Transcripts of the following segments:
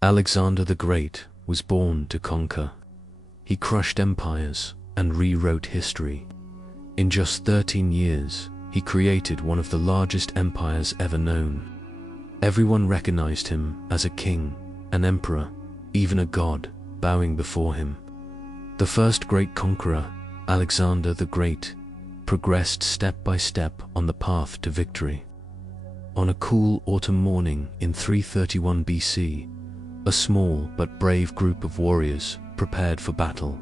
Alexander the Great was born to conquer. He crushed empires and rewrote history. In just 13 years, he created one of the largest empires ever known. Everyone recognized him as a king, an emperor, even a god, bowing before him. The first great conqueror, Alexander the Great, progressed step by step on the path to victory. On a cool autumn morning in 331 BC, a small but brave group of warriors prepared for battle.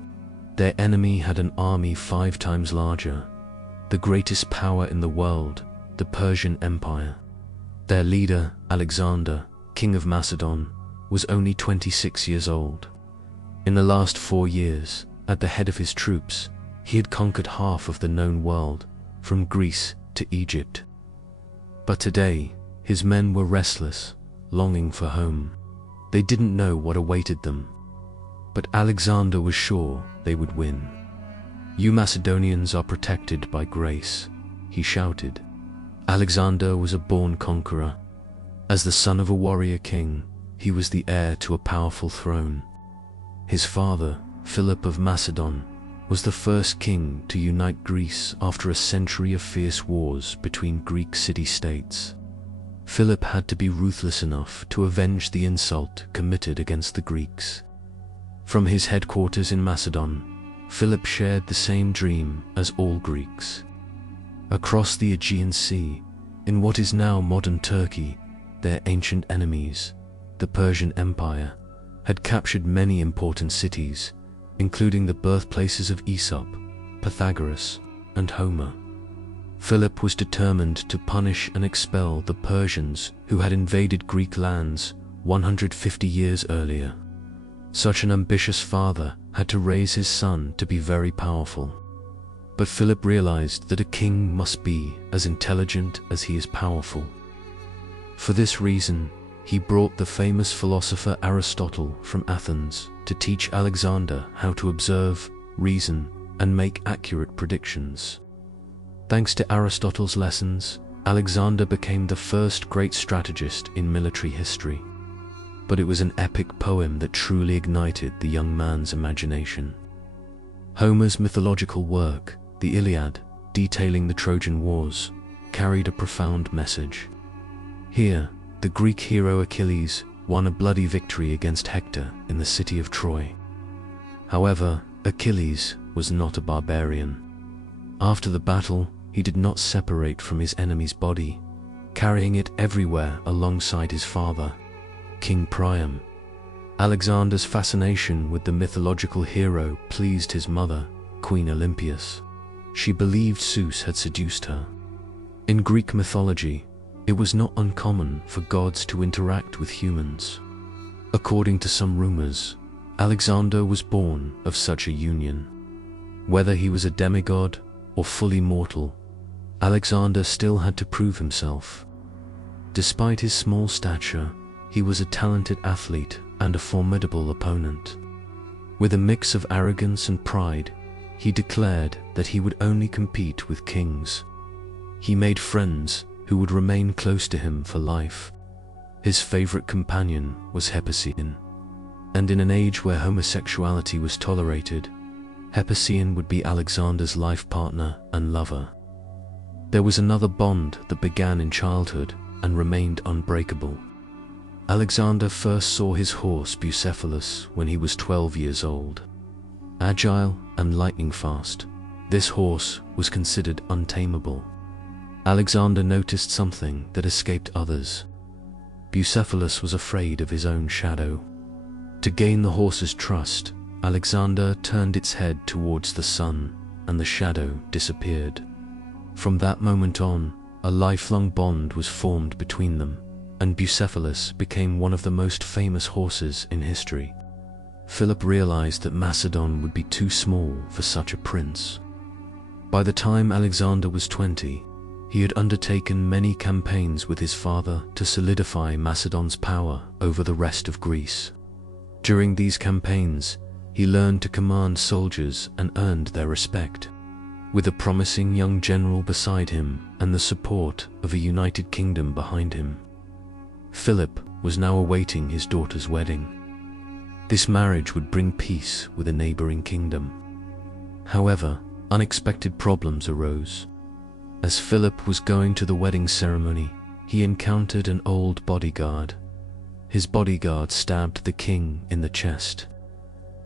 Their enemy had an army 5 times larger, the greatest power in the world, the Persian Empire. Their leader, Alexander, king of Macedon, was only 26 years old. In the last 4 years, at the head of his troops, he had conquered half of the known world, from Greece to Egypt. But today, his men were restless, longing for home. They didn't know what awaited them. But Alexander was sure they would win. "You Macedonians are protected by grace," he shouted. Alexander was a born conqueror. As the son of a warrior king, he was the heir to a powerful throne. His father, Philip of Macedon, was the first king to unite Greece after a century of fierce wars between Greek city-states. Philip had to be ruthless enough to avenge the insult committed against the Greeks. From his headquarters in Macedon, Philip shared the same dream as all Greeks. Across the Aegean Sea, in what is now modern Turkey, their ancient enemies, the Persian Empire, had captured many important cities, including the birthplaces of Aesop, Pythagoras, and Homer. Philip was determined to punish and expel the Persians who had invaded Greek lands 150 years earlier. Such an ambitious father had to raise his son to be very powerful. But Philip realized that a king must be as intelligent as he is powerful. For this reason, he brought the famous philosopher Aristotle from Athens to teach Alexander how to observe, reason, and make accurate predictions. Thanks to Aristotle's lessons, Alexander became the first great strategist in military history. But it was an epic poem that truly ignited the young man's imagination. Homer's mythological work, the Iliad, detailing the Trojan Wars, carried a profound message. Here, the Greek hero Achilles won a bloody victory against Hector in the city of Troy. However, Achilles was not a barbarian. After the battle, he did not separate from his enemy's body, carrying it everywhere alongside his father, King Priam. Alexander's fascination with the mythological hero pleased his mother, Queen Olympias. She believed Zeus had seduced her. In Greek mythology, it was not uncommon for gods to interact with humans. According to some rumors, Alexander was born of such a union. Whether he was a demigod or fully mortal, Alexander still had to prove himself. Despite his small stature, he was a talented athlete and a formidable opponent. With a mix of arrogance and pride, he declared that he would only compete with kings. He made friends who would remain close to him for life. His favorite companion was Hephaestion, and in an age where homosexuality was tolerated, Hephaestion would be Alexander's life partner and lover. There was another bond that began in childhood and remained unbreakable. Alexander first saw his horse Bucephalus when he was 12 years old. Agile and lightning fast, this horse was considered untamable. Alexander noticed something that escaped others. Bucephalus was afraid of his own shadow. To gain the horse's trust, Alexander turned its head towards the sun, and the shadow disappeared. From that moment on, a lifelong bond was formed between them, and Bucephalus became one of the most famous horses in history. Philip realized that Macedon would be too small for such a prince. By the time Alexander was 20, he had undertaken many campaigns with his father to solidify Macedon's power over the rest of Greece. During these campaigns, he learned to command soldiers and earned their respect. With a promising young general beside him and the support of a united kingdom behind him, Philip was now awaiting his daughter's wedding. This marriage would bring peace with a neighboring kingdom. However, unexpected problems arose. As Philip was going to the wedding ceremony, he encountered an old bodyguard. His bodyguard stabbed the king in the chest.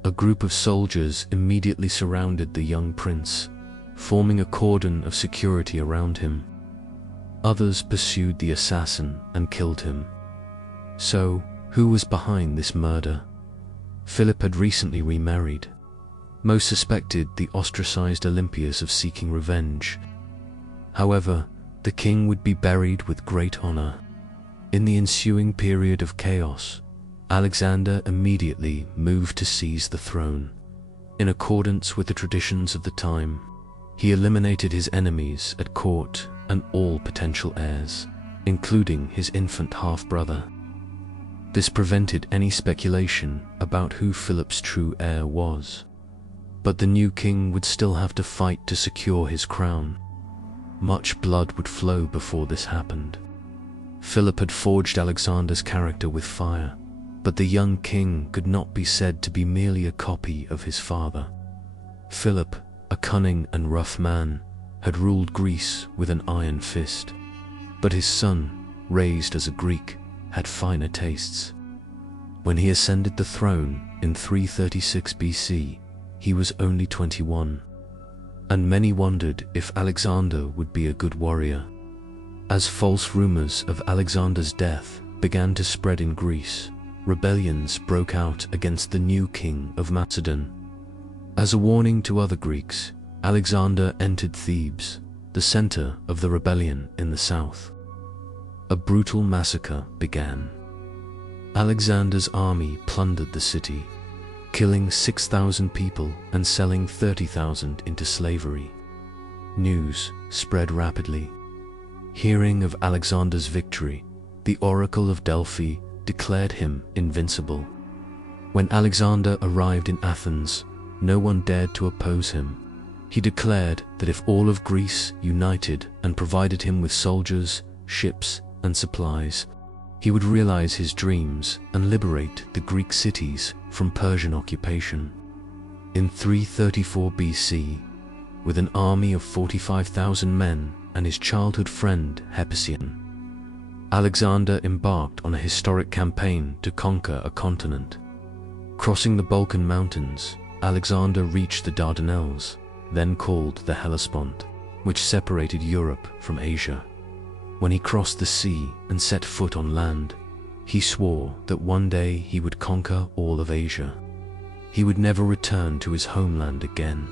A group of soldiers immediately surrounded the young prince, forming a cordon of security around him. Others pursued the assassin and killed him. So, who was behind this murder? Philip had recently remarried. Most suspected the ostracized Olympias of seeking revenge. However, the king would be buried with great honor. In the ensuing period of chaos, Alexander immediately moved to seize the throne. In accordance with the traditions of the time, he eliminated his enemies at court and all potential heirs, including his infant half-brother. This prevented any speculation about who Philip's true heir was. But the new king would still have to fight to secure his crown. Much blood would flow before this happened. Philip had forged Alexander's character with fire, but the young king could not be said to be merely a copy of his father. Philip, a cunning and rough man, had ruled Greece with an iron fist. But his son, raised as a Greek, had finer tastes. When he ascended the throne in 336 BC, he was only 21, and many wondered if Alexander would be a good warrior. As false rumors of Alexander's death began to spread in Greece, rebellions broke out against the new king of Macedon. As a warning to other Greeks, Alexander entered Thebes, the center of the rebellion in the south. A brutal massacre began. Alexander's army plundered the city, killing 6,000 people and selling 30,000 into slavery. News spread rapidly. Hearing of Alexander's victory, the Oracle of Delphi declared him invincible. When Alexander arrived in Athens, no one dared to oppose him. He declared that if all of Greece united and provided him with soldiers, ships, and supplies, he would realize his dreams and liberate the Greek cities from Persian occupation. In 334 BC, with an army of 45,000 men and his childhood friend Hephaestion, Alexander embarked on a historic campaign to conquer a continent. Crossing the Balkan Mountains, Alexander reached the Dardanelles, then called the Hellespont, which separated Europe from Asia. When he crossed the sea and set foot on land, he swore that one day he would conquer all of Asia. He would never return to his homeland again.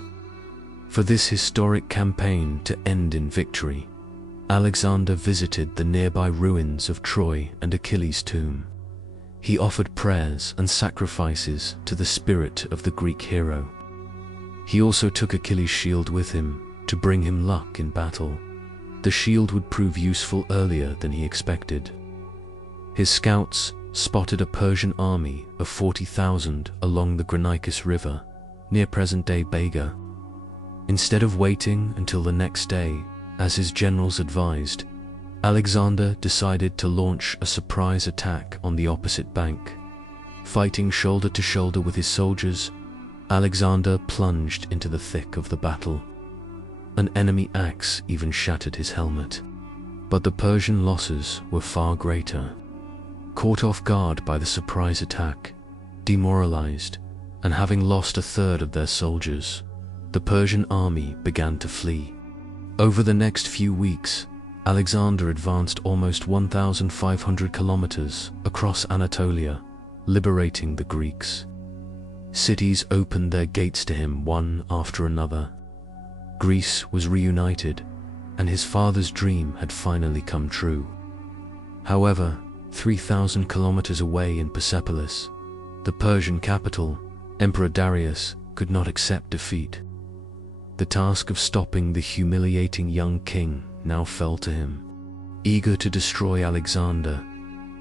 For this historic campaign to end in victory, Alexander visited the nearby ruins of Troy and Achilles' tomb. He offered prayers and sacrifices to the spirit of the Greek hero. He also took Achilles' shield with him to bring him luck in battle. The shield would prove useful earlier than he expected. His scouts spotted a Persian army of 40,000 along the Granicus River, near present-day Bega. Instead of waiting until the next day, as his generals advised, Alexander decided to launch a surprise attack on the opposite bank. Fighting shoulder to shoulder with his soldiers, Alexander plunged into the thick of the battle. An enemy axe even shattered his helmet. But the Persian losses were far greater. Caught off guard by the surprise attack, demoralized, and having lost a third of their soldiers, the Persian army began to flee. Over the next few weeks, Alexander advanced almost 1,500 kilometers across Anatolia, liberating the Greeks. Cities opened their gates to him one after another. Greece was reunited, and his father's dream had finally come true. However, 3,000 kilometers away in Persepolis, the Persian capital, Emperor Darius could not accept defeat. The task of stopping the humiliating young king now fell to him. Eager to destroy Alexander,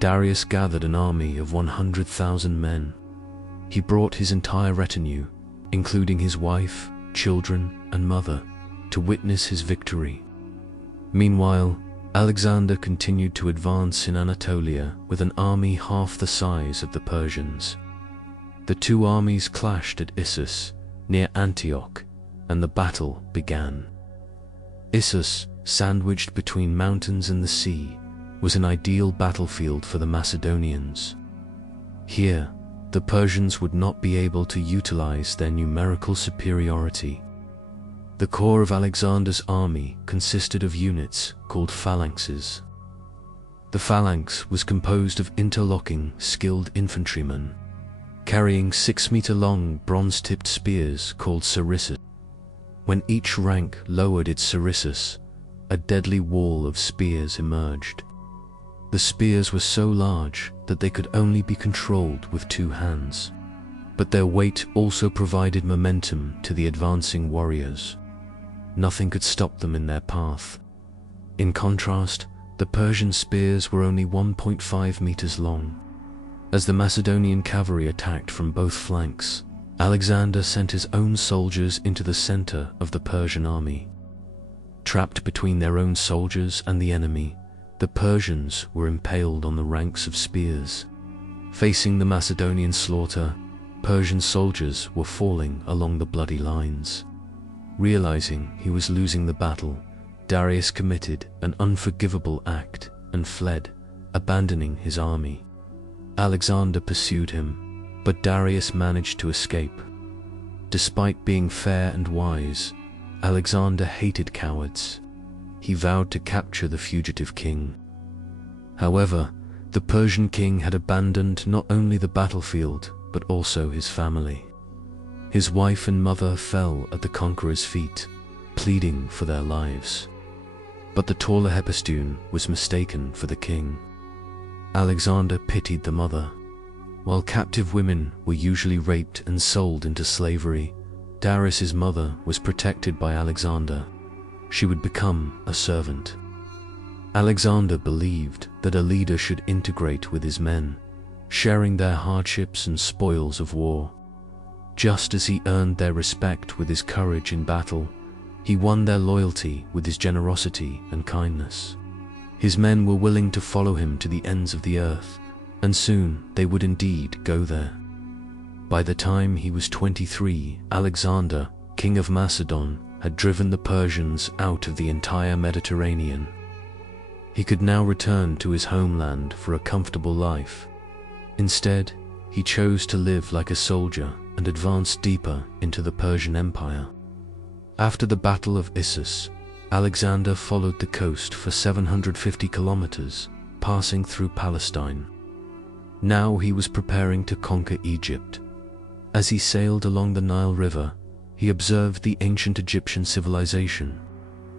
Darius gathered an army of 100,000 men. He brought his entire retinue, including his wife, children, and mother, to witness his victory. Meanwhile, Alexander continued to advance in Anatolia with an army half the size of the Persians. The two armies clashed at Issus, near Antioch, and the battle began. Issus, sandwiched between mountains and the sea, was an ideal battlefield for the Macedonians. Here, the Persians would not be able to utilize their numerical superiority. The core of Alexander's army consisted of units called phalanxes. The phalanx was composed of interlocking, skilled infantrymen, carrying 6-meter-long bronze-tipped spears called sarissas. When each rank lowered its sarissas, a deadly wall of spears emerged. The spears were so large that they could only be controlled with 2 hands, but their weight also provided momentum to the advancing warriors. Nothing could stop them in their path. In contrast, the Persian spears were only 1.5 meters long. As the Macedonian cavalry attacked from both flanks, Alexander sent his own soldiers into the center of the Persian army. Trapped between their own soldiers and the enemy, the Persians were impaled on the ranks of spears. Facing the Macedonian slaughter, Persian soldiers were falling along the bloody lines. Realizing he was losing the battle, Darius committed an unforgivable act and fled, abandoning his army. Alexander pursued him, but Darius managed to escape. Despite being fair and wise, Alexander hated cowards. He vowed to capture the fugitive king. However, the Persian king had abandoned not only the battlefield, but also his family. His wife and mother fell at the conqueror's feet, pleading for their lives. But the taller Hephaestion was mistaken for the king. Alexander pitied the mother. While captive women were usually raped and sold into slavery, Darius's mother was protected by Alexander. She would become a servant. Alexander believed that a leader should integrate with his men, sharing their hardships and spoils of war. Just as he earned their respect with his courage in battle, he won their loyalty with his generosity and kindness. His men were willing to follow him to the ends of the earth, and soon they would indeed go there. By the time he was 23, Alexander, king of Macedon, had driven the Persians out of the entire Mediterranean. He could now return to his homeland for a comfortable life. Instead, he chose to live like a soldier and advance deeper into the Persian Empire. After the Battle of Issus, Alexander followed the coast for 750 kilometers, passing through Palestine. Now he was preparing to conquer Egypt. As he sailed along the Nile River, he observed the ancient Egyptian civilization,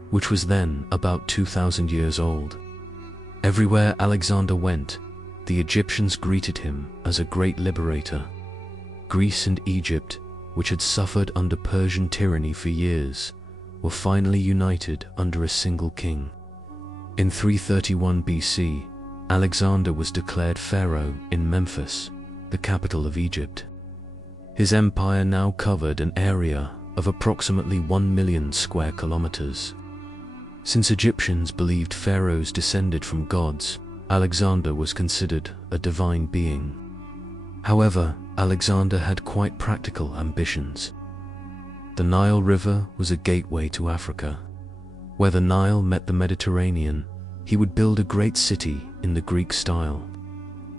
which was then about 2,000 years old. Everywhere Alexander went, the Egyptians greeted him as a great liberator. Greece and Egypt, which had suffered under Persian tyranny for years, were finally united under a single king. In 331 BC, Alexander was declared pharaoh in Memphis, the capital of Egypt. His empire now covered an area of approximately 1 million square kilometers. Since Egyptians believed pharaohs descended from gods, Alexander was considered a divine being. However, Alexander had quite practical ambitions. The Nile River was a gateway to Africa. Where the Nile met the Mediterranean, he would build a great city in the Greek style.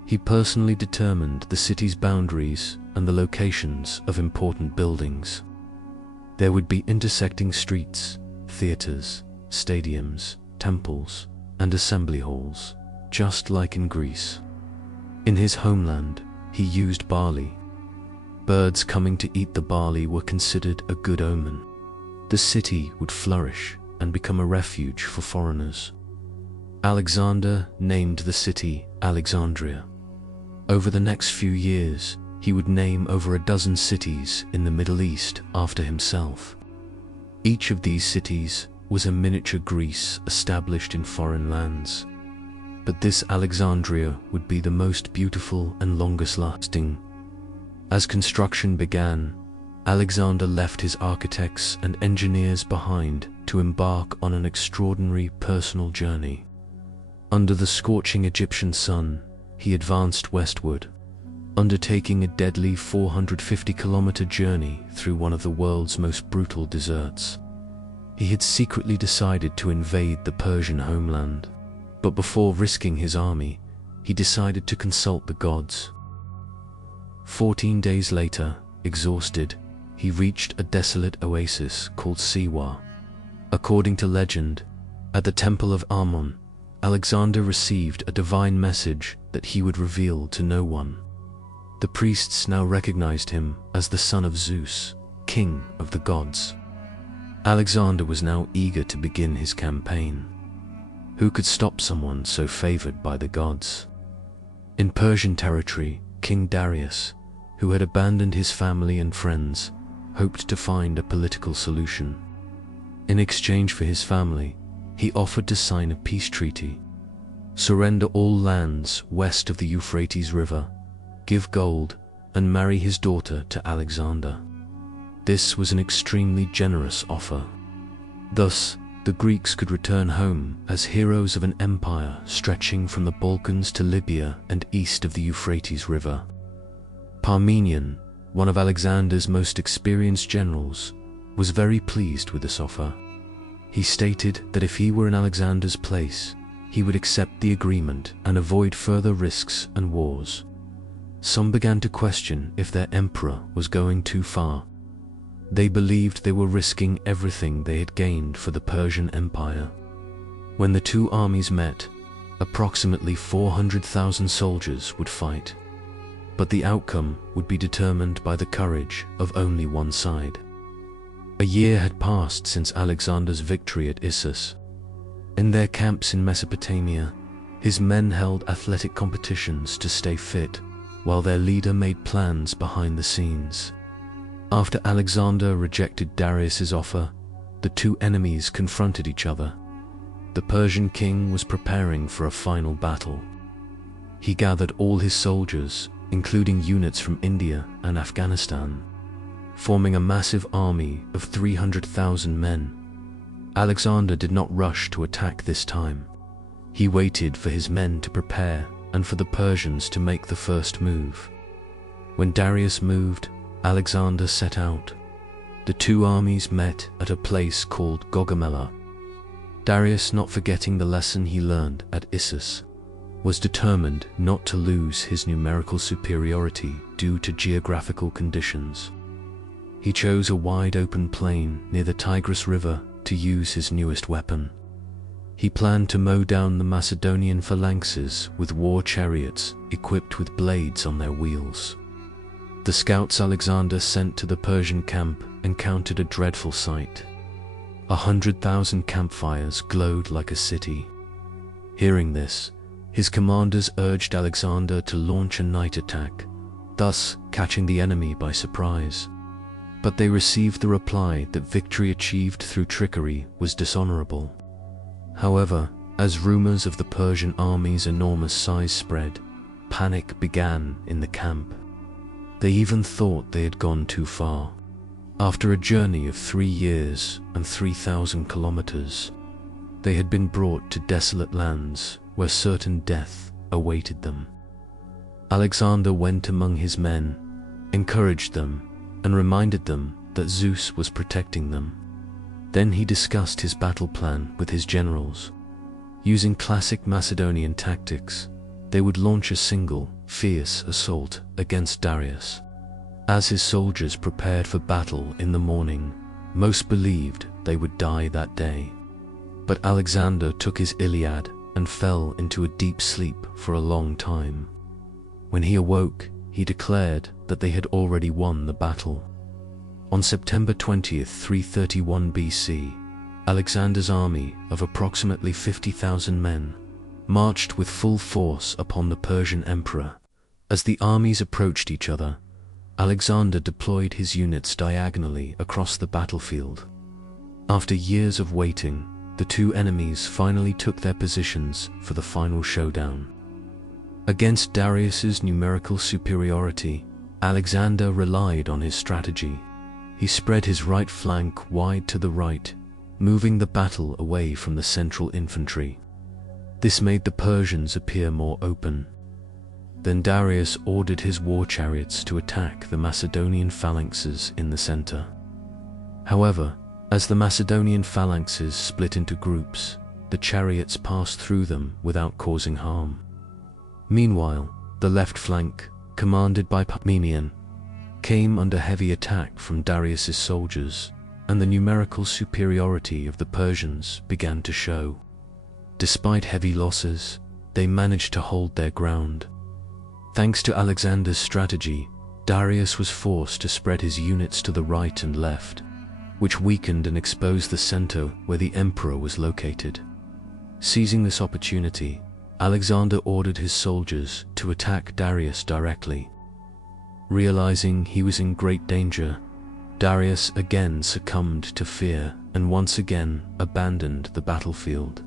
He personally determined the city's boundaries and the locations of important buildings. There would be intersecting streets, theaters, stadiums, temples, and assembly halls, just like in Greece. In his homeland, he used barley. Birds coming to eat the barley were considered a good omen. The city would flourish and become a refuge for foreigners. Alexander named the city Alexandria. Over the next few years, he would name over a dozen cities in the Middle East after himself. Each of these cities was a miniature Greece established in foreign lands. But this Alexandria would be the most beautiful and longest lasting. As construction began, Alexander left his architects and engineers behind to embark on an extraordinary personal journey. Under the scorching Egyptian sun, he advanced westward, undertaking a deadly 450-kilometer journey through one of the world's most brutal deserts. He had secretly decided to invade the Persian homeland, but before risking his army, he decided to consult the gods. 14 days later, exhausted, he reached a desolate oasis called Siwa. According to legend, at the temple of Ammon, Alexander received a divine message that he would reveal to no one. The priests now recognized him as the son of Zeus, king of the gods. Alexander was now eager to begin his campaign. Who could stop someone so favored by the gods? In Persian territory, King Darius, who had abandoned his family and friends, hoped to find a political solution. In exchange for his family, he offered to sign a peace treaty, surrender all lands west of the Euphrates River, give gold, and marry his daughter to Alexander. This was an extremely generous offer. Thus, the Greeks could return home as heroes of an empire stretching from the Balkans to Libya and east of the Euphrates River. Parmenion, one of Alexander's most experienced generals, was very pleased with this offer. He stated that if he were in Alexander's place, he would accept the agreement and avoid further risks and wars. Some began to question if their emperor was going too far. They believed they were risking everything they had gained for the Persian Empire. When the two armies met, approximately 400,000 soldiers would fight. But the outcome would be determined by the courage of only one side. A year had passed since Alexander's victory at Issus. In their camps in Mesopotamia, his men held athletic competitions to stay fit, while their leader made plans behind the scenes. After Alexander rejected Darius's offer, the two enemies confronted each other. The Persian king was preparing for a final battle. He gathered all his soldiers, including units from India and Afghanistan, forming a massive army of 300,000 men. Alexander did not rush to attack this time. He waited for his men to prepare and for the Persians to make the first move. When Darius moved, Alexander set out. The two armies met at a place called Gaugamela. Darius, not forgetting the lesson he learned at Issus, was determined not to lose his numerical superiority due to geographical conditions. He chose a wide open plain near the Tigris River to use his newest weapon. He planned to mow down the Macedonian phalanxes with war chariots equipped with blades on their wheels. The scouts Alexander sent to the Persian camp encountered a dreadful sight. 100,000 campfires glowed like a city. Hearing this, his commanders urged Alexander to launch a night attack, thus catching the enemy by surprise. But they received the reply that victory achieved through trickery was dishonorable. However, as rumors of the Persian army's enormous size spread, panic began in the camp. They even thought they had gone too far. After a journey of 3 years and 3,000 kilometers, they had been brought to desolate lands where certain death awaited them. Alexander went among his men, encouraged them, and reminded them that Zeus was protecting them. Then he discussed his battle plan with his generals. Using classic Macedonian tactics, they would launch a single, fierce assault against Darius. As his soldiers prepared for battle in the morning, most believed they would die that day. But Alexander took his Iliad and fell into a deep sleep for a long time. When he awoke, he declared that they had already won the battle. On September 20th, 331 BC, Alexander's army of approximately 50,000 men marched with full force upon the Persian emperor. As the armies approached each other, Alexander deployed his units diagonally across the battlefield. After years of waiting, the two enemies finally took their positions for the final showdown. Against Darius's numerical superiority, Alexander relied on his strategy. He spread his right flank wide to the right, moving the battle away from the central infantry. This made the Persians appear more open. Then Darius ordered his war chariots to attack the Macedonian phalanxes in the center. However, as the Macedonian phalanxes split into groups, the chariots passed through them without causing harm. Meanwhile, the left flank, commanded by Parmenion, came under heavy attack from Darius's soldiers, and the numerical superiority of the Persians began to show. Despite heavy losses, they managed to hold their ground. Thanks to Alexander's strategy, Darius was forced to spread his units to the right and left, which weakened and exposed the center where the emperor was located. Seizing this opportunity, Alexander ordered his soldiers to attack Darius directly. Realizing he was in great danger, Darius again succumbed to fear and once again abandoned the battlefield.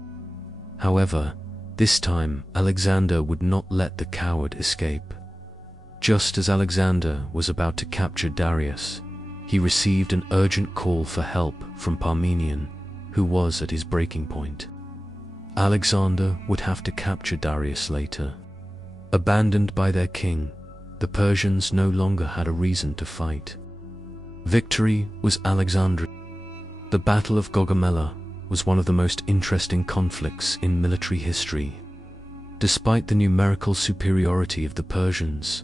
However, this time Alexander would not let the coward escape. Just as Alexander was about to capture Darius, he received an urgent call for help from Parmenion, who was at his breaking point. Alexander would have to capture Darius later. Abandoned by their king, the Persians no longer had a reason to fight. Victory was Alexandrian. The Battle of Gaugamela was one of the most interesting conflicts in military history. Despite the numerical superiority of the Persians,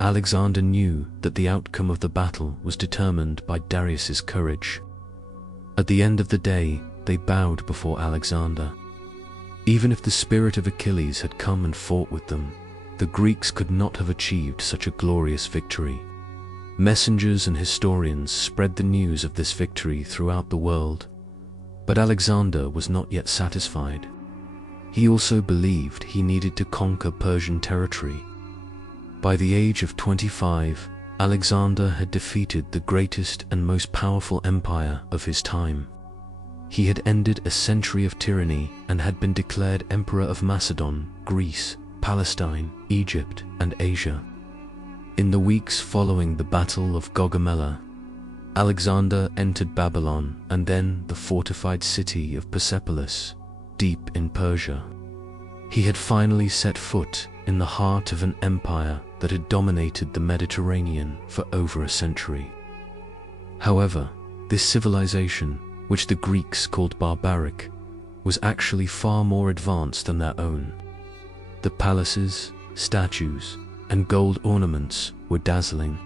Alexander knew that the outcome of the battle was determined by Darius's courage. At the end of the day, they bowed before Alexander. Even if the spirit of Achilles had come and fought with them, the Greeks could not have achieved such a glorious victory. Messengers and historians spread the news of this victory throughout the world, but Alexander was not yet satisfied. He also believed he needed to conquer Persian territory. By the age of 25, Alexander had defeated the greatest and most powerful empire of his time. He had ended a century of tyranny and had been declared Emperor of Macedon, Greece, Palestine, Egypt, and Asia. In the weeks following the Battle of Gaugamela, Alexander entered Babylon and then the fortified city of Persepolis, deep in Persia. He had finally set foot in the heart of an empire that had dominated the Mediterranean for over a century. However, this civilization, which the Greeks called barbaric, was actually far more advanced than their own. The palaces, statues, and gold ornaments were dazzling.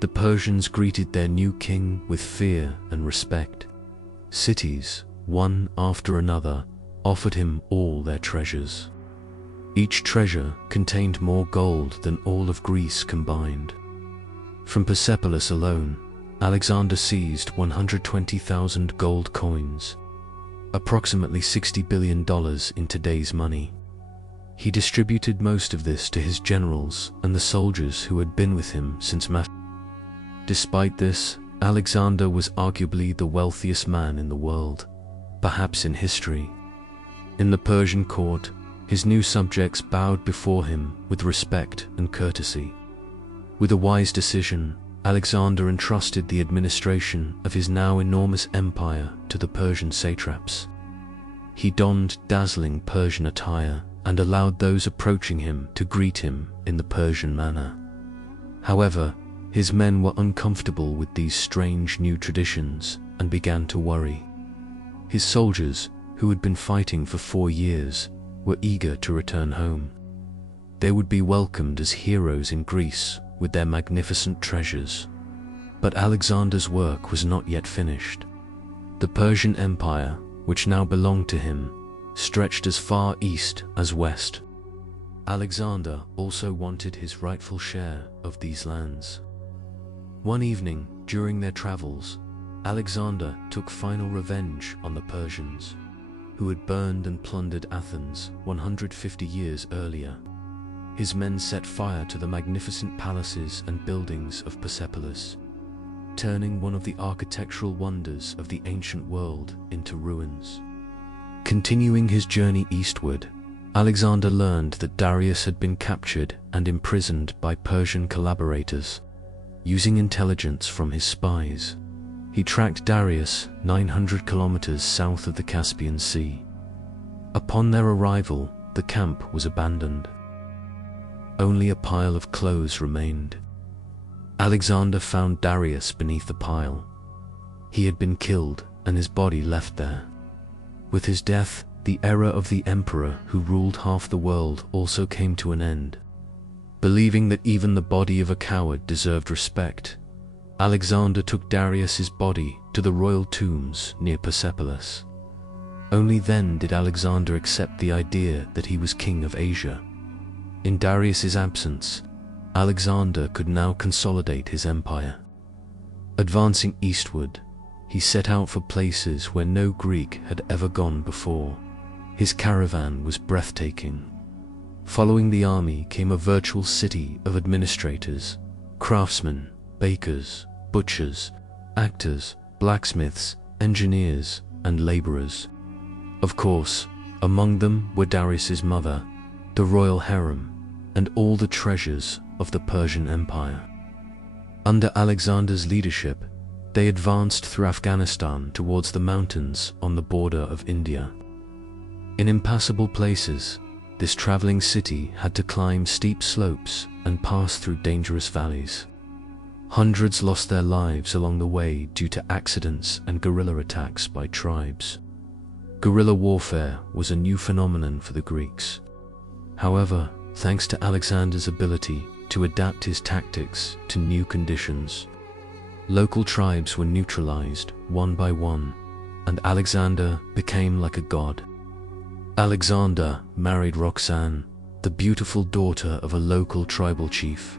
The Persians greeted their new king with fear and respect. Cities, one after another, offered him all their treasures. Each treasure contained more gold than all of Greece combined. From Persepolis alone, Alexander seized 120,000 gold coins, approximately $60 billion in today's money. He distributed most of this to his generals and the soldiers who had been with him since Despite this, Alexander was arguably the wealthiest man in the world, perhaps in history. In the Persian court, his new subjects bowed before him with respect and courtesy. With a wise decision, Alexander entrusted the administration of his now enormous empire to the Persian satraps. He donned dazzling Persian attire and allowed those approaching him to greet him in the Persian manner. However, his men were uncomfortable with these strange new traditions and began to worry. His soldiers, who had been fighting for 4 years, were eager to return home. They would be welcomed as heroes in Greece with their magnificent treasures. But Alexander's work was not yet finished. The Persian Empire, which now belonged to him, stretched as far east as west. Alexander also wanted his rightful share of these lands. One evening, during their travels, Alexander took final revenge on the Persians, who had burned and plundered Athens 150 years earlier. His men set fire to the magnificent palaces and buildings of Persepolis, turning one of the architectural wonders of the ancient world into ruins. Continuing his journey eastward, Alexander learned that Darius had been captured and imprisoned by Persian collaborators. Using intelligence from his spies, he tracked Darius 900 kilometers south of the Caspian Sea. Upon their arrival, the camp was abandoned. Only a pile of clothes remained. Alexander found Darius beneath the pile. He had been killed and his body left there. With his death, the era of the emperor who ruled half the world also came to an end. Believing that even the body of a coward deserved respect, Alexander took Darius's body to the royal tombs near Persepolis. Only then did Alexander accept the idea that he was king of Asia. In Darius's absence, Alexander could now consolidate his empire. Advancing eastward, he set out for places where no Greek had ever gone before. His caravan was breathtaking. Following the army came a virtual city of administrators, craftsmen, bakers, butchers, actors, blacksmiths, engineers, and laborers. Of course, among them were Darius's mother, the royal harem, and all the treasures of the Persian Empire. Under Alexander's leadership, they advanced through Afghanistan towards the mountains on the border of India. In impassable places, this traveling city had to climb steep slopes and pass through dangerous valleys. Hundreds lost their lives along the way due to accidents and guerrilla attacks by tribes. Guerrilla warfare was a new phenomenon for the Greeks. However, thanks to Alexander's ability to adapt his tactics to new conditions, local tribes were neutralized one by one, and Alexander became like a god. Alexander married Roxanne, the beautiful daughter of a local tribal chief.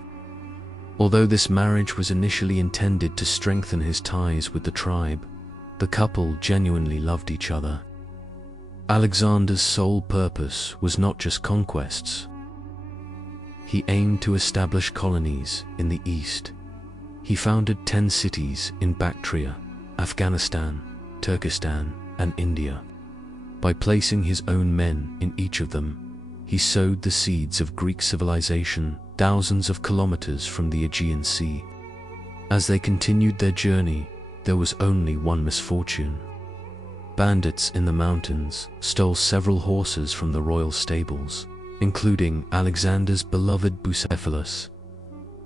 Although this marriage was initially intended to strengthen his ties with the tribe, the couple genuinely loved each other. Alexander's sole purpose was not just conquests. He aimed to establish colonies in the east. He founded 10 cities in Bactria, Afghanistan, Turkestan, and India. By placing his own men in each of them, he sowed the seeds of Greek civilization thousands of kilometers from the Aegean Sea. As they continued their journey, there was only one misfortune. Bandits in the mountains stole several horses from the royal stables, including Alexander's beloved Bucephalus.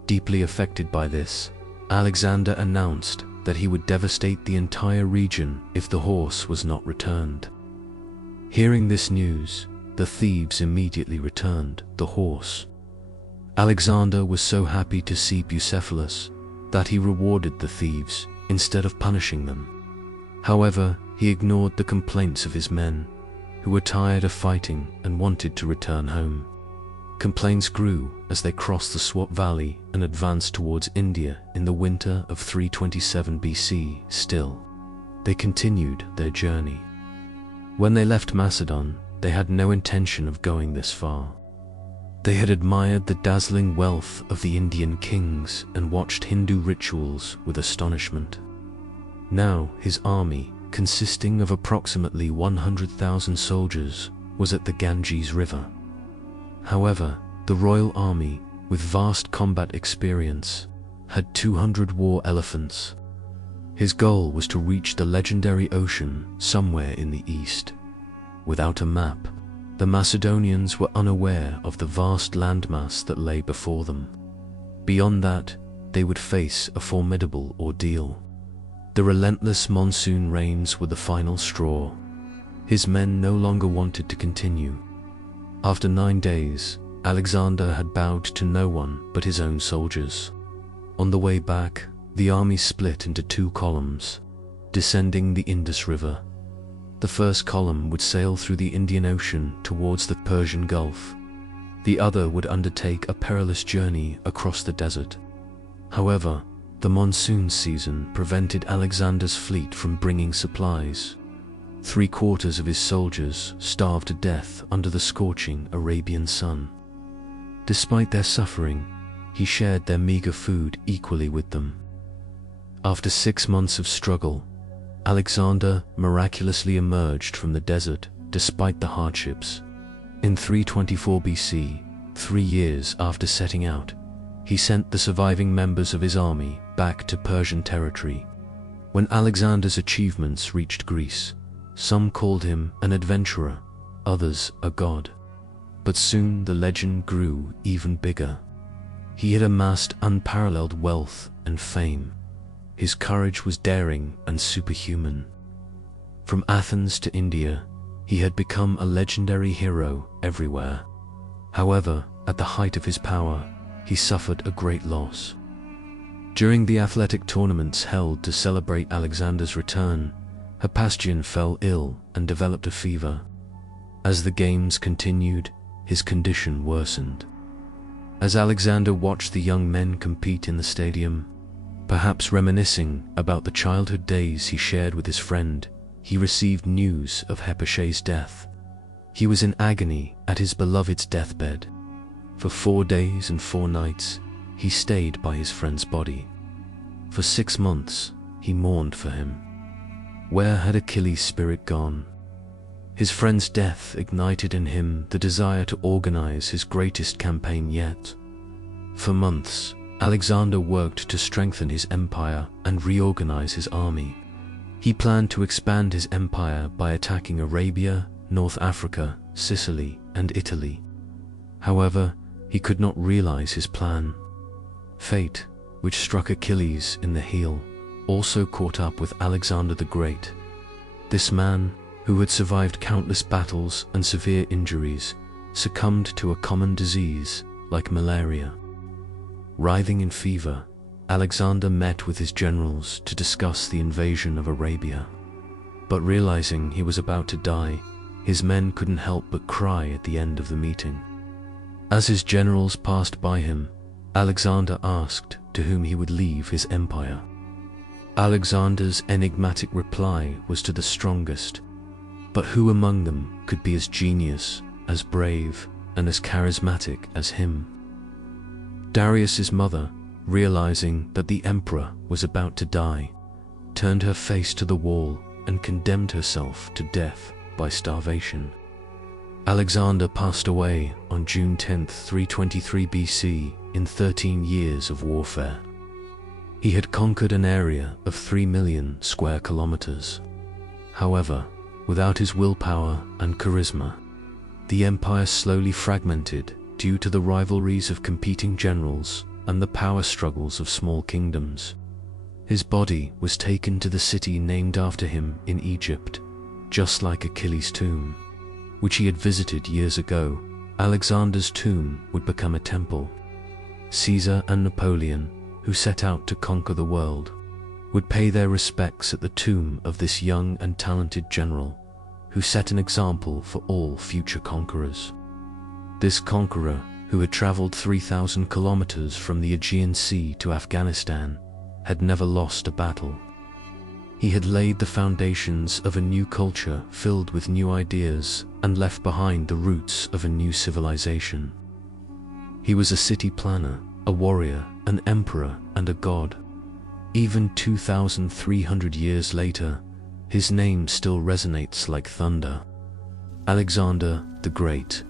Deeply affected by this, Alexander announced that he would devastate the entire region if the horse was not returned. Hearing this news, the thieves immediately returned the horse. Alexander was so happy to see Bucephalus that he rewarded the thieves instead of punishing them. However, he ignored the complaints of his men, who were tired of fighting and wanted to return home. Complaints grew as they crossed the Swat Valley and advanced towards India in the winter of 327 BC. Still, they continued their journey. When they left Macedon, they had no intention of going this far. They had admired the dazzling wealth of the Indian kings and watched Hindu rituals with astonishment. Now his army, consisting of approximately 100,000 soldiers, was at the Ganges River. However, the royal army, with vast combat experience, had 200 war elephants. His goal was to reach the legendary ocean somewhere in the east. Without a map, the Macedonians were unaware of the vast landmass that lay before them. Beyond that, they would face a formidable ordeal. The relentless monsoon rains were the final straw. His men no longer wanted to continue. After 9 days, Alexander had bowed to no one but his own soldiers. On the way back, the army split into 2 columns, descending the Indus River. The first column would sail through the Indian Ocean towards the Persian Gulf. The other would undertake a perilous journey across the desert. However, the monsoon season prevented Alexander's fleet from bringing supplies. 3/4 of his soldiers starved to death under the scorching Arabian sun. Despite their suffering, he shared their meager food equally with them. After 6 months of struggle, Alexander miraculously emerged from the desert despite the hardships. In 324 BC, 3 years after setting out, he sent the surviving members of his army back to Persian territory. When Alexander's achievements reached Greece, some called him an adventurer, others a god. But soon the legend grew even bigger. He had amassed unparalleled wealth and fame. His courage was daring and superhuman. From Athens to India, he had become a legendary hero everywhere. However, at the height of his power, he suffered a great loss. During the athletic tournaments held to celebrate Alexander's return, Hypation fell ill and developed a fever. As the games continued, his condition worsened. As Alexander watched the young men compete in the stadium, perhaps reminiscing about the childhood days he shared with his friend, he received news of Hypatia's death. He was in agony at his beloved's deathbed. For 4 days and 4 nights, he stayed by his friend's body. For 6 months, he mourned for him. Where had Achilles' spirit gone? His friend's death ignited in him the desire to organize his greatest campaign yet. For months, Alexander worked to strengthen his empire and reorganize his army. He planned to expand his empire by attacking Arabia, North Africa, Sicily, and Italy. However, he could not realize his plan. Fate, which struck Achilles in the heel, also caught up with Alexander the Great. This man, who had survived countless battles and severe injuries, succumbed to a common disease like malaria. Writhing in fever, Alexander met with his generals to discuss the invasion of Arabia. But realizing he was about to die, his men couldn't help but cry at the end of the meeting. As his generals passed by him, Alexander asked to whom he would leave his empire. Alexander's enigmatic reply was to the strongest. But who among them could be as genius, as brave, and as charismatic as him? Darius's mother, realizing that the emperor was about to die, turned her face to the wall and condemned herself to death by starvation. Alexander passed away on June 10, 323 BC, in 13 years of warfare. He had conquered an area of 3 million square kilometers. However, without his willpower and charisma, the empire slowly fragmented due to the rivalries of competing generals and the power struggles of small kingdoms. His body was taken to the city named after him in Egypt, just like Achilles' tomb, which he had visited years ago. Alexander's tomb would become a temple. Caesar and Napoleon, who set out to conquer the world, would pay their respects at the tomb of this young and talented general, who set an example for all future conquerors. This conqueror, who had traveled 3,000 kilometers from the Aegean Sea to Afghanistan, had never lost a battle. He had laid the foundations of a new culture filled with new ideas and left behind the roots of a new civilization. He was a city planner, a warrior, an emperor, and a god. Even 2,300 years later, his name still resonates like thunder. Alexander the Great.